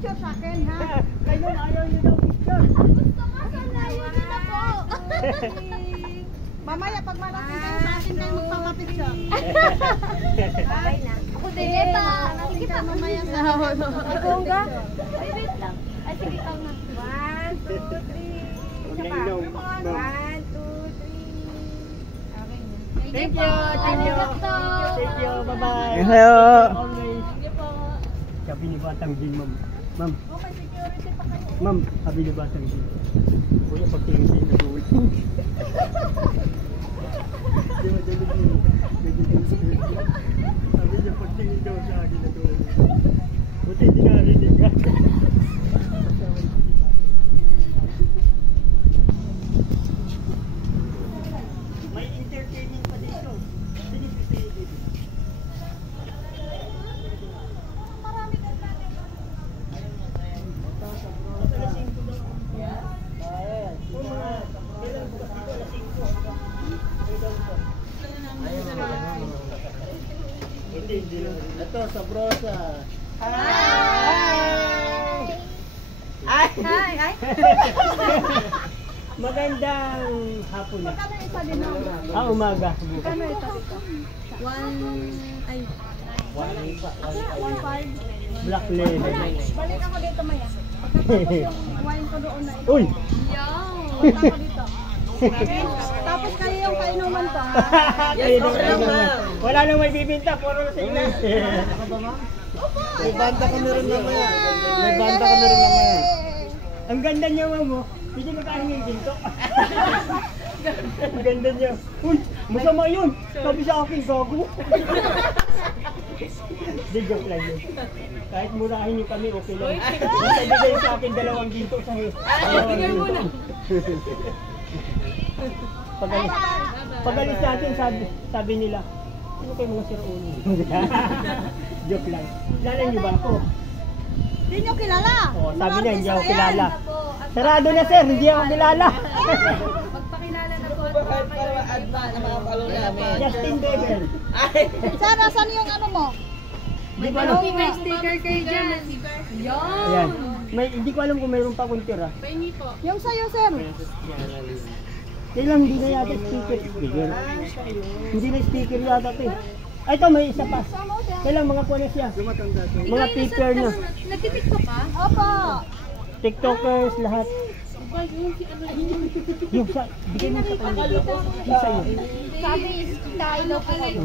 picture sa akin, ha? Kayo ayaw nyo daw picture. Gusto nga sana, yun na po. Mamaya, pag marating kayo sa akin kayo magpapapicture. Babay na. Ako din, Eva. Sige pa, mamaya sa akin. Ikaw nga? Ay, wait lang. Ay, sige, ikaw na. 1, 2, 3. Isa pa. 1, 2, 3. Okay na. Thank you. Thank you. Thank you. Bye-bye. Hello. Always. Sige po. Sabi ni Batang Jin, ma'am. Ma'am. Oh, may security pa kayo. Ma'am, sabi ni Batang Jin. Kuya, pagtingin sa'yo na tuwid. Di ba, sabi niya, pagtingin daw sa akin na tuwid. Buti, hindi narinig ka. May entertaining pa dito. Sige, sige, sige. Marami ka na. Ito sa brosa. Hi! Hi! Magandang hapon na. Magkano isa din ako? Umaga. Magkano ito dito? 1.5. Black leather. Balik ako dito maya. Pagkatapos yung wine ko doon na ito. Uy! Punta ako dito. Tapos kayo yung kainuman to. Yes, wala nang may bibinta, puro na sa ina. May banda kami rin namaya. May banda kami rin namaya. Ang ganda niya, mamo. Hindi magkano yung ginto. Ang ganda niya. Uy, masama yun. Sabi sa akin, gago. Di joke lang yun. Kahit murahin niyo kami, okay lang. Basta bigay sa akin 2 ginto sa head. Bigay mo na. Pagalis sa atin, sabi nila, ano kayo mga siraulo? Joke lang. Kilala niyo ba ako? Hindi nyo kilala. Oo, sabi niya, hindi ako kilala. Sarado na sir, hindi ako kilala. Magpakilala na po. Justin Bieber. Sir, nasan yung ano mo? Hindi ko alam. May sticker kayo dyan. Ayan. Hindi ko alam kung mayroon pa akong tira. Pahingi po. Yung sa'yo, sir. Kailan hindi na yata sticker. Hindi na sticker yata ito eh. Ay, ito may isa pa. Kailan mga kuha na siya? Mga picture na. Nagtitiktok ka? Opo. TikTokers, lahat. Yung sa, bigyan mo sa kanila. Yung sa'yo. Sabi, tayo po kayo.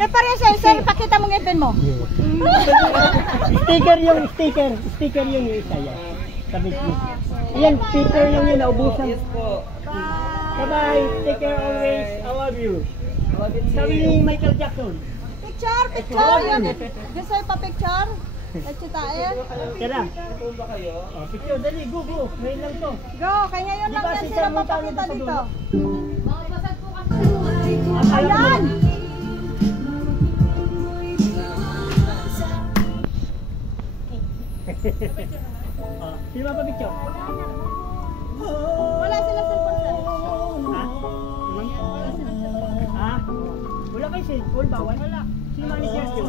Eh, pareho sa'yo, sir. Pakita mo ngipin mo. Sticker yung sticker. Sticker yung isa yan. Sabi ko. Ayan, sticker yung yun. Naubusan. Bye-bye. Take care always. I love you. Sabi ni Michael Jackson. Picture, picture. Yan. Yung sa'yo pa picture. Nagsitae. Tara. Oh, picture. Dali, go, go. Ngayon lang to. Go, kaya ngayon Di lang ba yan si sila Sir Montano papakita sa dito. dulo? Makapasag po kami sa Ayan. Oh, sino ba picture? Wala sila cellphone, sir. Ha? Ha? Wala kayo cellphone? Bawal? Wala. Si manager yun.